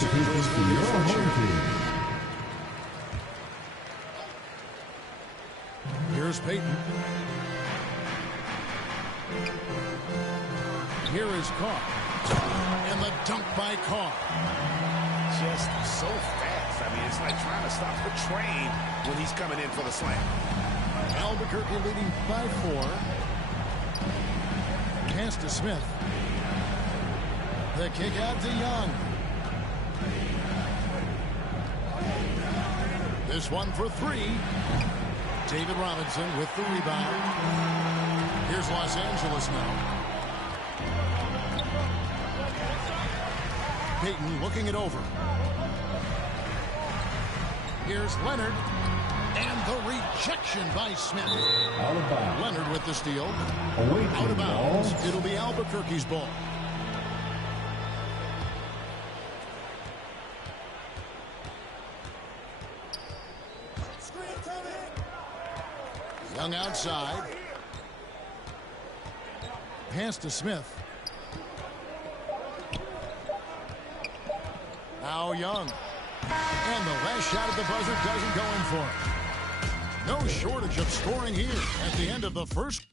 Los Angeles will be a first year. Here's Peyton. Here is Carr. And the dunk by Carr. Just so fast. I mean, it's like trying to stop a train when he's coming in for the slam. Albuquerque leading by 4. Pass to Smith. The kick out to Young. This one for 3. David Robinson with the rebound. Here's Los Angeles now. Peyton looking it over. Here's Leonard. And the rejection by Smith. Out of bounds. Leonard with the steal. Out of bounds. It'll be Albuquerque's ball. Young outside. Pass to Smith. Now Young. And the last shot at the buzzer doesn't go in for him. No shortage of scoring here at the end of the first.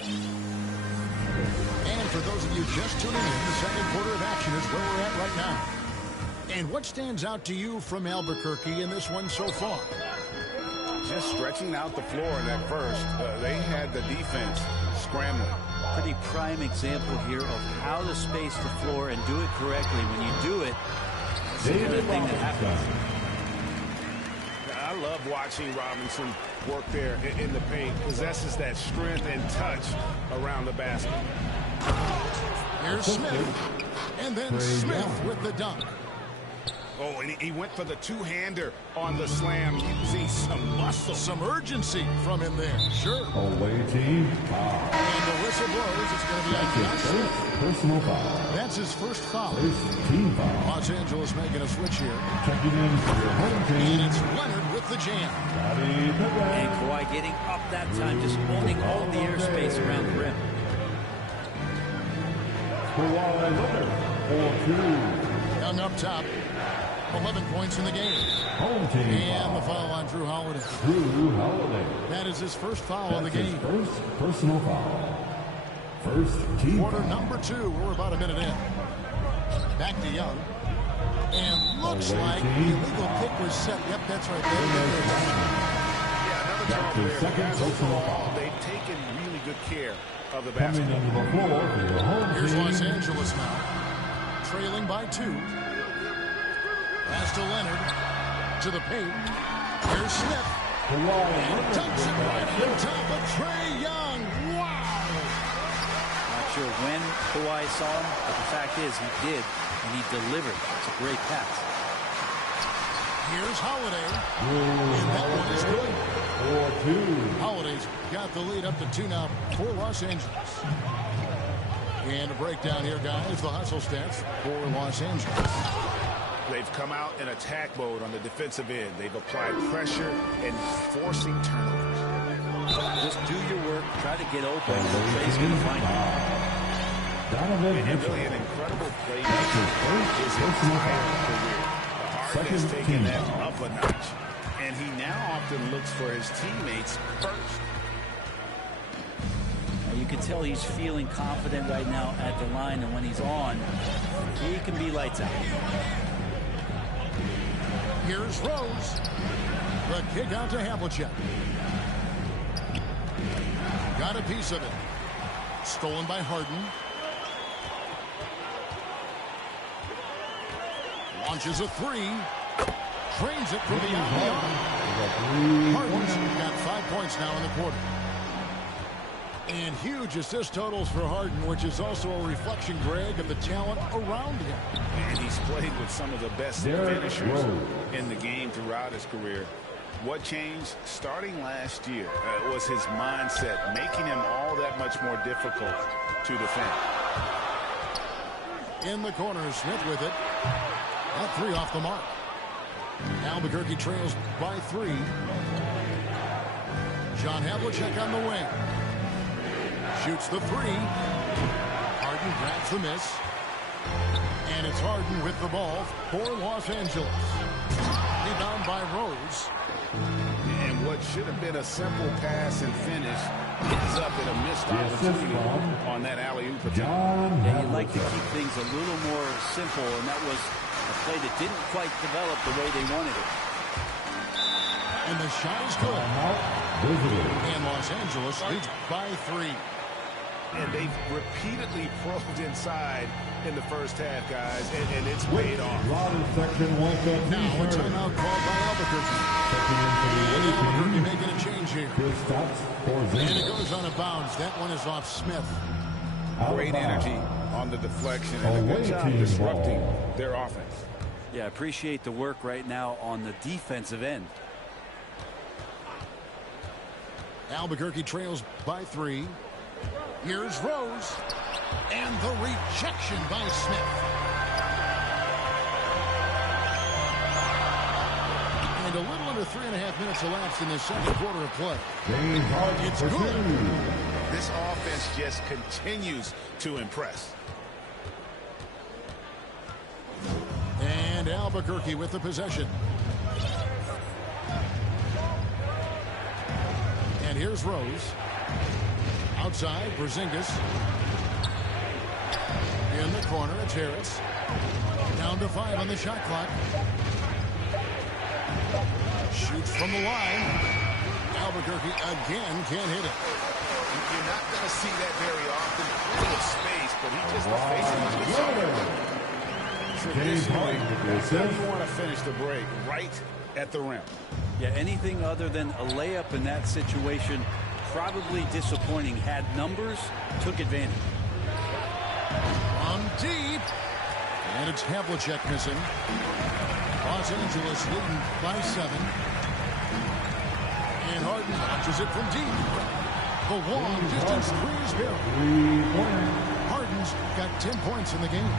And for those of you just tuning in, the second quarter of action is where we're at right now. And what stands out to you from Albuquerque in this one so far? Just stretching out the floor in that first. They had the defense scrambling. Pretty prime example here of how to space the floor and do it correctly. When you do it, it's the kind of thing that happens. I love watching Robinson work there in the paint. Possesses that strength and touch around the basket. Here's Smith. And then Smith with the dunk. Oh, and he went for the two-hander on the slam, using some muscle. Some urgency from him there. Sure. Away team foul. And the whistle blows. It's going to be That's his first personal foul. That's his first foul. First team foul. Los Angeles making a switch here. Checking in for your home team. And it's Leonard with the jam. And Kawhi getting up that time, just owning all of the airspace around the rim. Kawhi Leonard for 2. Young up top. 11 points in the game. Home team and the foul on Drew Holiday. Drew Holiday. That is his first foul in the game. First personal foul. First team Quarter foul. number 2. We're about a minute in. Back to Young. And looks like the illegal kick was set. Yep, that's right there. Yeah, another That's his second personal foul. They've taken really good care of the Coming basket. under the floor for your home Here's team. Los Angeles now. Trailing by 2. Pass to Leonard. To the paint. Here's Smith. And dunks it right on top of Trae Young. Wow. Not sure when Kawhi saw him, but the fact is he did, and he delivered. It's a great pass. Here's Holiday. And that one is good. 4-2. Holiday's got the lead up to 2 now for Los Angeles. And a breakdown here, guys. The hustle stats for Los Angeles. They've come out in attack mode on the defensive end. They've applied pressure and forcing turnovers. Just do your work. Try to get open. Trey's going to find you. Donovan And Mitchell. really an incredible playmaker That's his first his personal entire foul. career. The heart Second has team taken that foul. up a notch. And he now often looks for his teammates first. You can tell he's feeling confident right now at the line, and when he's on, he can be lights out. Here's Rose. The kick out to Havlicek. Got a piece of it. Stolen by Harden. Launches a 3. Trains it from beyond the arc. Harden's got 5 points now in the quarter. And huge assist totals for Harden, which is also a reflection, Greg, of the talent around him. And he's played with some of the best finishers in the game throughout his career. What changed starting last year was his mindset, making him all that much more difficult to defend. In the corner, Smith with it. That 3 off the mark. Albuquerque trails by 3. John Havlicek on the wing. Shoots the 3. Harden Harden grabs the miss. And it's Harden with the ball for Los Angeles. Rebound by Rose. And what should have been a simple pass and finish ends up in a missed opportunity on that alley-oop attempt. Yeah, you'd like to keep things a little more simple, and that was a play that didn't quite develop the way they wanted it. And the shot is good. And Los Angeles leads by 3. And they've repeatedly probed inside in the first half, guys, and it's paid off. Now a timeout called by Albuquerque. And Albuquerque making a change here. And it goes on a bounce. That one is off Smith. Great energy on the deflection and a good job disrupting their offense. Yeah, appreciate the work right now on the defensive end. Albuquerque trails by 3. Here's Rose. And the rejection by Smith. And a little under 3.5 minutes elapsed in the second quarter of play. It's good. This offense just continues to impress. And Albuquerque with the possession. And here's Rose. Outside, Porzingis. In the corner, it's Harris. Down to 5 on the shot clock. Shoots from the line. Albuquerque again can't hit it. You're not going to see that very often. Plenty of space, but he just faces it. Traditionally, you want to finish the break right at the rim. Yeah, anything other than a layup in that situation, probably disappointing. Had numbers, took advantage. From deep. And it's Havlicek missing. Los Angeles leading by 7. And Harden launches it from deep. The long distance three is good. Harden's got 10 points in the game.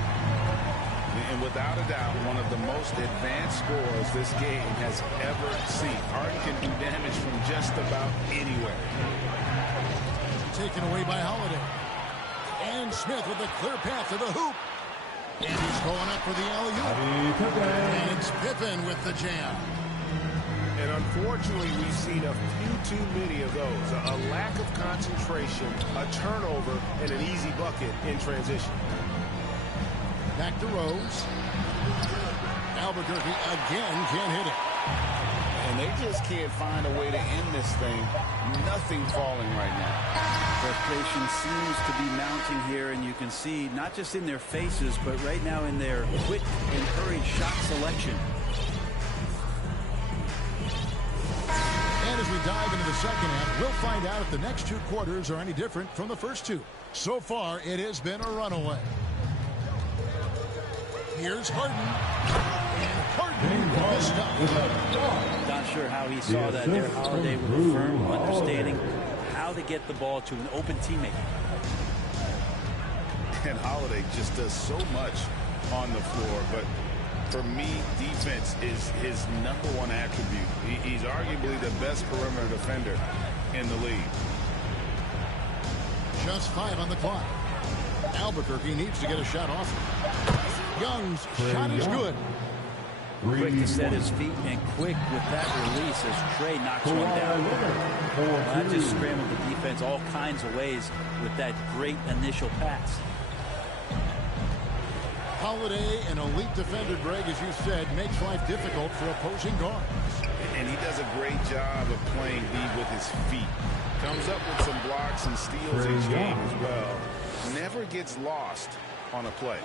And without a doubt, one of the most advanced scorers this game has ever seen. Harden can do damage from just about anywhere. Taken away by Holiday. And Smith with a clear path to the hoop. And he's going up for the alley-oop. And it's Pippen with the jam. And unfortunately, we've seen a few too many of those. A lack of concentration, a turnover, and an easy bucket in transition. Back to Rose. Albuquerque again can't hit it. And they just can't find a way to end this thing. Nothing falling right now. Frustration seems to be mounting here, and you can see not just in their faces, but right now in their quick and hurried shot selection. And as we dive into the second half, we'll find out if the next 2 quarters are any different from the first 2. So far, it has been a runaway. Here's Harden. And Harden with the stop. Not sure how he saw that there. Holiday with a firm understanding how to get the ball to an open teammate. And Holiday just does so much on the floor, but for me, defense is his #1 attribute. He's arguably the best perimeter defender in the league. Just 5 on the clock. Albuquerque needs to get a shot off. Young's shot is good. Quick to set his feet and quick with that release as Trey knocks one down. Well, that just scrambled the defense all kinds of ways with that great initial pass. Holiday, an elite defender, Greg, as you said, makes life difficult for opposing guards. And he does a great job of playing D with his feet. Comes up with some blocks and steals each game as well. Never gets lost on a play.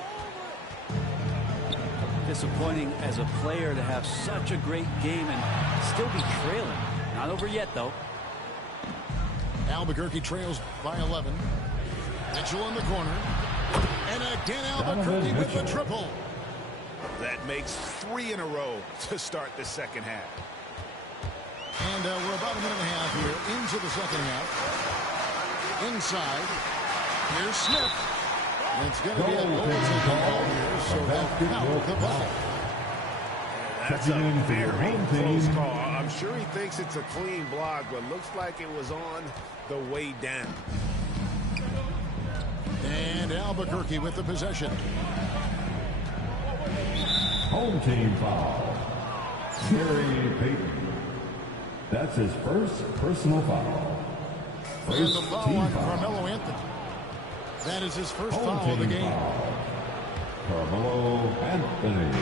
Disappointing as a player to have such a great game and still be trailing. Not over yet, though. Albuquerque trails by 11. Mitchell in the corner. And again, Albuquerque with the triple. That makes 3 in a row to start the second half. And we're about a minute and a half here into the second half. Inside. Here's Smith. And it's going to be a goal call here, so they'll count the bucket. That's a very close call. I'm sure he thinks it's a clean block, but looks like it was on the way down. And Albuquerque with the possession. Home team foul. Gary Payton. That's his first personal foul. And the foul on Carmelo Anthony. That is his first foul of the game. Foul. Carmelo Anthony.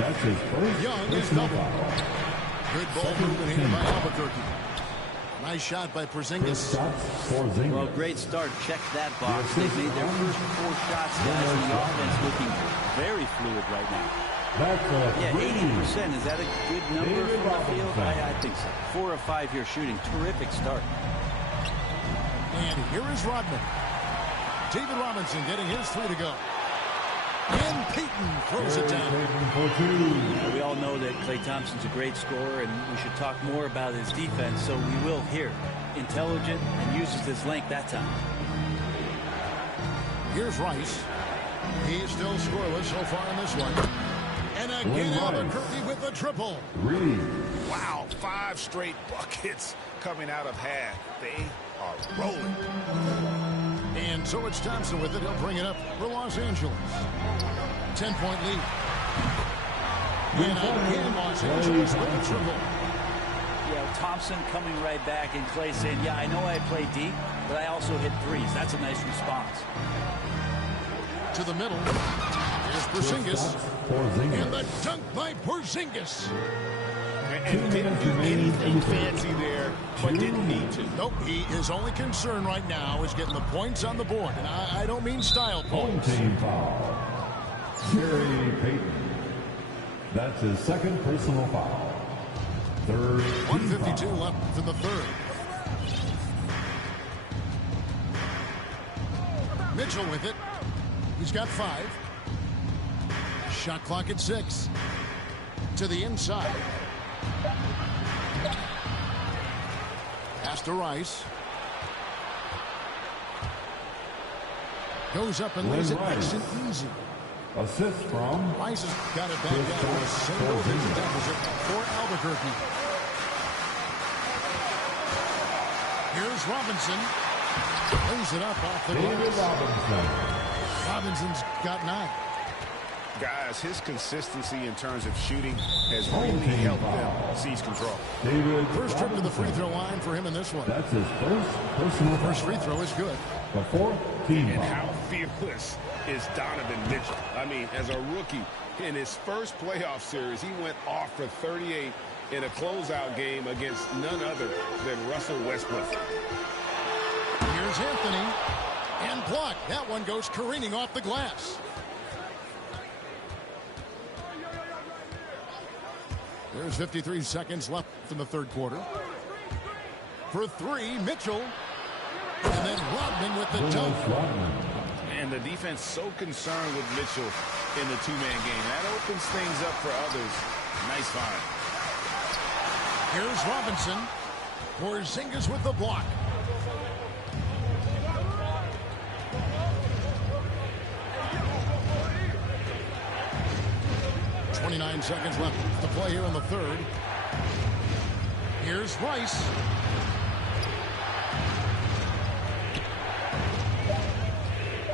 That's his first personal foul. Good ball movement here by Albuquerque. Nice shot by Porzingis. Well, great start. Check that box. They've made their first 4 shots, guys, and the offense looking very fluid right now. Yeah, 80%. Is that a good number from the field? I think so. 4 of 5 here shooting. Terrific start. And here is Rodman. David Robinson getting his 3 to go. And Payton throws it down. We all know that Klay Thompson's a great scorer, and we should talk more about his defense, so we will here. Intelligent and uses his length that time. Here's Rice. He's still scoreless so far in this one. And again, Albuquerque with the triple. Wow, 5 straight buckets coming out of half. They are rolling. And so it's Thompson with it. He'll bring it up for Los Angeles. 10-point lead. And again, Los Angeles with the triple. Yeah, Thompson coming right back, and Klay saying, yeah, I know I play deep, but I also hit threes. That's a nice response. To the middle. Here's Porzingis. And the dunk by Porzingis. And didn't do anything fancy there, but didn't need to. Nope, his only concern right now is getting the points on the board. And I don't mean style points. Home team foul. Gary Payton. That's his second personal foul. Third. 152 left in the third. Mitchell with it. He's got 5. Shot clock at 6. To the inside. Pass to Rice. Goes up and lays it nice and easy. Assist from Rice has got it back down to a single-digit deficit for Albuquerque. Here's Robinson. Brings it up off the glass. Robinson's got 9. Guys, his consistency in terms of shooting has really helped them seize control. First trip to the free throw line for him in this one. That's his first personal foul. First free throw is good. The fourth team And foul. how fearless is Donovan Mitchell? I mean, as a rookie, in his first playoff series, he went off for 38 in a closeout game against none other than Russell Westbrook. Here's Anthony. And blocked. That one goes careening off the glass. There's 53 seconds left in the third quarter. For 3, Mitchell. And then Rodman with the dunk. And the defense so concerned with Mitchell in the 2-man game. That opens things up for others. Nice find. Here's Robinson. Porzingis with the block. .29 seconds left to play here in the third. Here's Rice.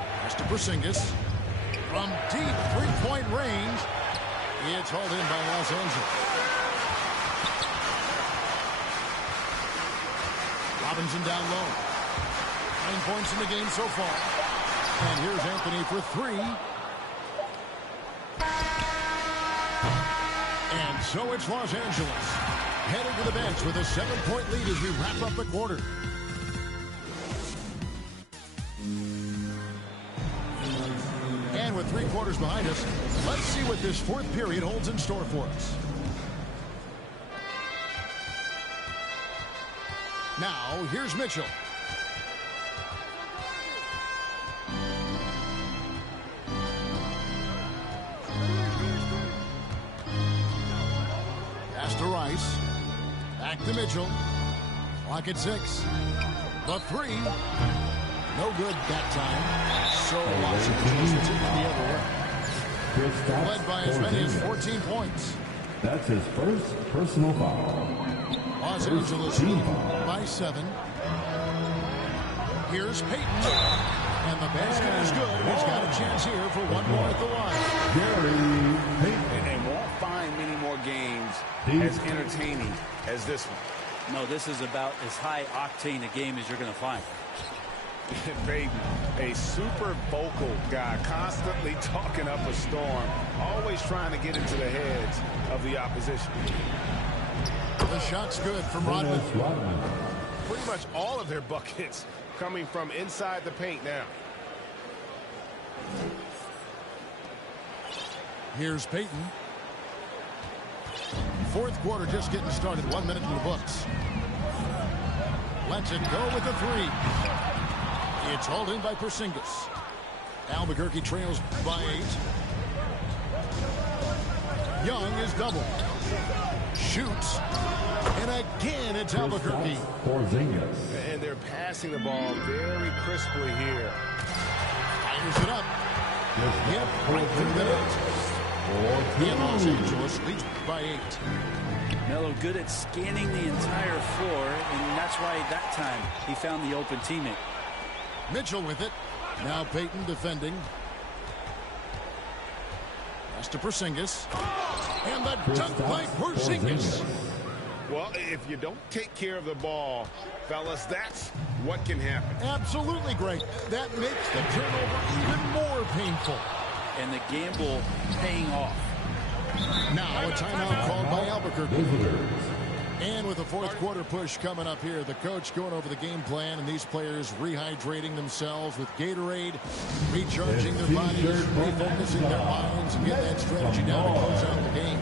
Pass to Porzingis. From deep 3-point range. It's hauled in by Los Angeles. Robinson down low. 9 points in the game so far. And here's Anthony for 3. And so it's Los Angeles headed to the bench with a 7-point lead as we wrap up the quarter. And with 3 quarters behind us, let's see what this fourth period holds in store for us. Now, here's Mitchell. Pass to Rice. Back to Mitchell. Clock at 6. The 3. No good that time. So Los Angeles will take it the other way. Led by as many as 14 points. That's his first personal foul. Los Angeles lead by 7. Here's Payton. And the basket is good. He's got a chance here for one more at the line. And won't find many more games as entertaining as this one. No, this is about as high octane a game as you're going to find. Baby, a super vocal guy, constantly talking up a storm, always trying to get into the heads of the opposition. The shot's good from Rodman. Pretty much all of their buckets coming from inside the paint now. Here's Payton. Fourth quarter just getting started. 1 minute in the books. Lets it go with the three. It's hauled in by Porzingis. Albuquerque trails by 8. Young is doubled. Shoots. And again, it's Albuquerque. And they're passing the ball very crisply here. Fires it up. Yep, right through the net. In Los Angeles leads by 8. Melo good at scanning the entire floor, and that's why that time he found the open teammate. Mitchell with it. Now Payton defending. Pass to Porzingis. And the dunk by Porzingis. Well, if you don't take care of the ball, fellas, that's what can happen. Absolutely great. That makes the turnover even more painful. And the gamble paying off. Now a timeout called by Albuquerque. And with the fourth quarter push coming up here, the coach going over the game plan, and these players rehydrating themselves with Gatorade, recharging their bodies, refocusing their minds, and getting that strategy down to close out the game.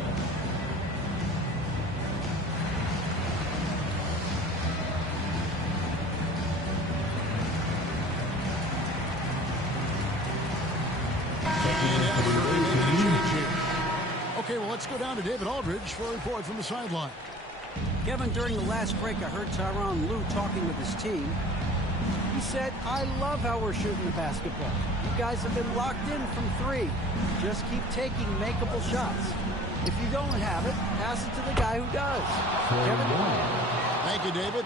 Okay, well, let's go down to David Aldridge for a report from the sideline. Kevin, during the last break, I heard Tyronn Lue talking with his team. He said, I love how we're shooting the basketball. You guys have been locked in from 3. Just keep taking makeable shots. If you don't have it, pass it to the guy who does. Kevin? Thank you, David.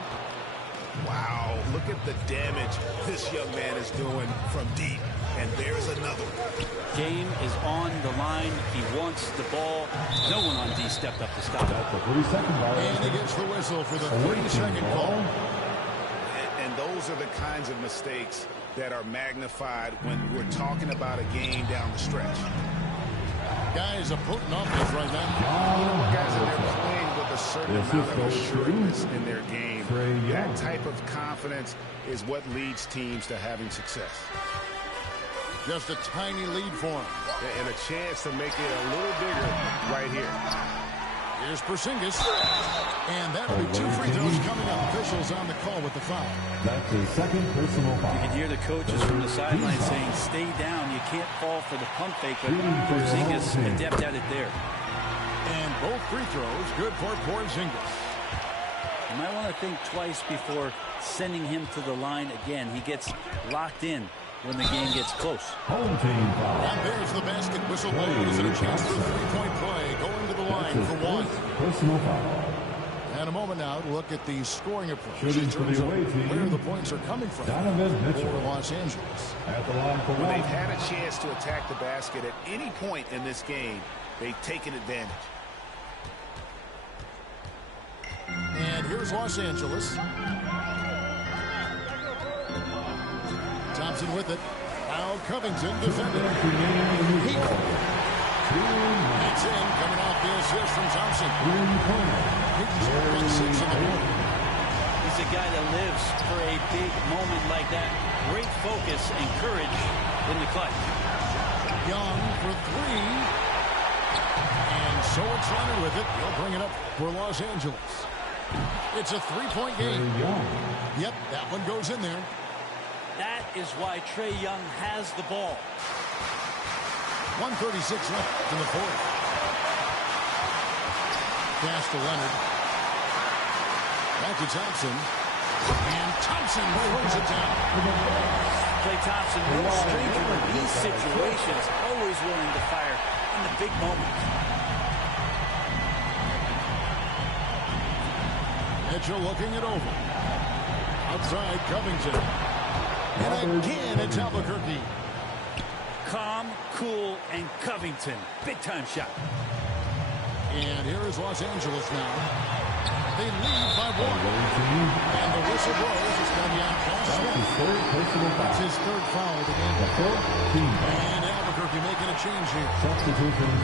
Wow, look at the damage this young man is doing from deep. And there's another one. Game is on the line. He wants the ball. No one on D stepped up to stop it. And he gets the whistle for the 30-second call. And those are the kinds of mistakes that are magnified when we're talking about a game down the stretch. Guys, a potent offense right now. You know what, guys, and they're playing with a certain amount of assuredness in their game. That type of confidence is what leads teams to having success. Just a tiny lead for him. And a chance to make it a little bigger right here. Here's Porzingis. And that'll be 2 free throws coming up. Officials on the call with the foul. That's his second personal foul. You can hear the coaches from the sideline saying, stay down. You can't fall for the pump fake. But Porzingis adept at it there. And both free throws good for Porzingis. You might want to think twice before sending him to the line again. He gets locked in when the game gets close. Home team foul. And there's the basket whistle blows and a chance for a three-point play. Going to the line for 1. Personal foul. And a moment now to look at the scoring approach in terms of where the points are coming from for Los Angeles. At the line for 1. When they've had a chance to attack the basket at any point in this game, they've taken advantage. And here's Los Angeles. Thompson with it. Now Covington defending. It's in, coming off the assist from Thompson. He's a guy that lives for a big moment like that. Great focus and courage in the clutch. Young for 3. And so it's running with it. He'll bring it up for Los Angeles. It's a 3-point game. Yep, that one goes in there. That is why Trae Young has the ball. 1:36 left in the fourth. Pass to Leonard. Back to Thompson. And Thompson throws it down. Klay Thompson, no stranger in these situations. Always willing to fire in the big moments. Mitchell looking it over. Outside Covington. And again, it's Albuquerque. cool, and Covington. Big-time shot. And here is Los Angeles now. They lead by 1. And the whistle blows. It's going to be on Paul Smith. That's his third foul of the game. And Albuquerque making a change here.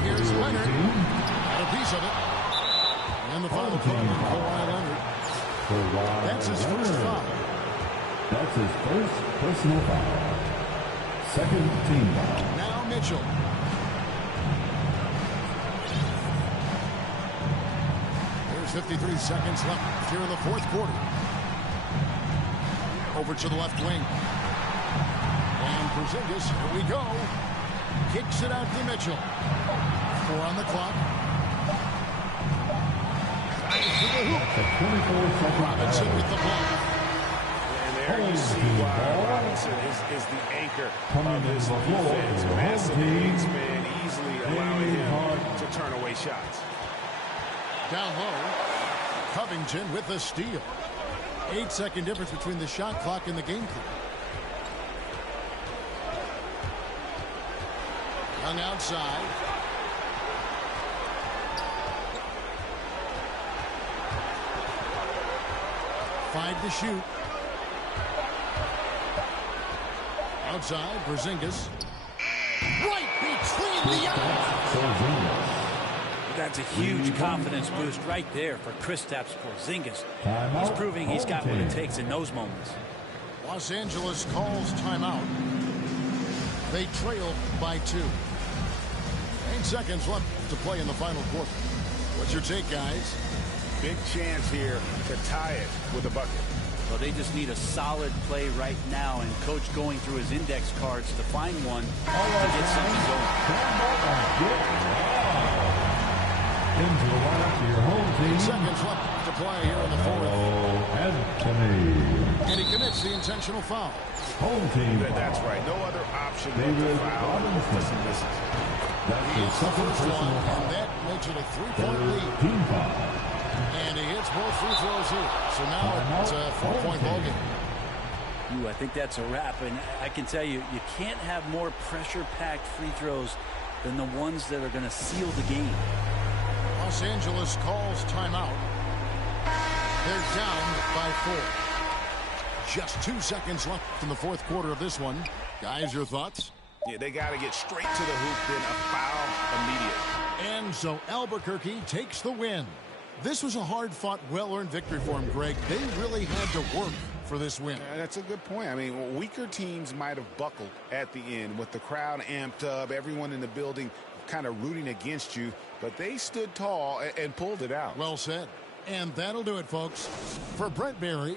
Here's Leonard. Got a piece of it. And the final call on Kawhi Leonard. That's his first foul. That's his first personal foul. Second team foul. Now Mitchell. There's 53 seconds left here in the fourth quarter. Over to the left wing. And Porzingis, here we go. Kicks it out to Mitchell. 4 on the clock. Robinson with the block. And there you see why Robinson is the anchor of this defense. Massive wingspan, easily allowing him to turn away shots. Down low, Covington with the steal. 8-second difference between the shot clock and the game clock. Young outside. Five to shoot. Outside, Porzingis. Right between the eyes. That's a huge confidence boost right there for Kristaps Porzingis. He's proving he's got what it takes in those moments. Los Angeles calls timeout. They trail by 2. 8 seconds left to play in the final quarter. What's your take, guys? Big chance here to tie it with a bucket. Well, they just need a solid play right now, and Coach going through his index cards to find one to get something going. Into the lineup for your home team. 8 seconds left to play here in the fourth. Anthony. And he commits the intentional foul. Home team. That's right. No other option but David to foul. Robinson. Misses. That's his second personal foul. And that makes it a 3-point lead. Team foul. And he hits both free throws here. So now it's a 4-point ball game. I think that's a wrap, and I can tell you, you can't have more pressure-packed free throws than the ones that are going to seal the game. Los Angeles calls timeout. They're down by 4. Just 2 seconds left in the fourth quarter of this one. Guys, your thoughts? Yeah, they got to get straight to the hoop, then a foul immediately. And so Albuquerque takes the win. This was a hard-fought, well-earned victory for him, Greg. They really had to work for this win. That's a good point. I mean, weaker teams might have buckled at the end with the crowd amped up, everyone in the building kind of rooting against you, but they stood tall and pulled it out. Well said. And that'll do it, folks. For Brent Barry,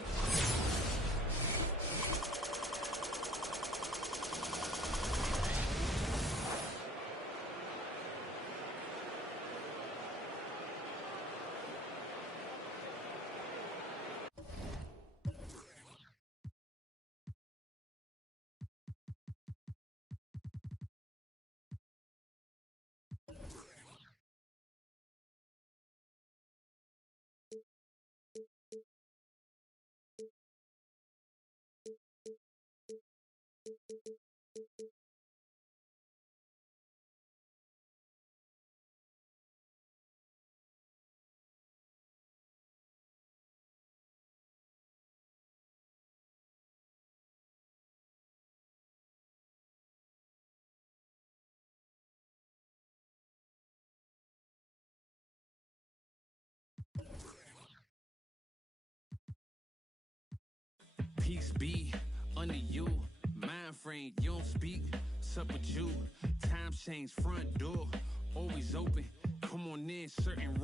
Peace be under you, mind frame, you don't speak, sup with you, time change, front door, always open, come on in, certain room.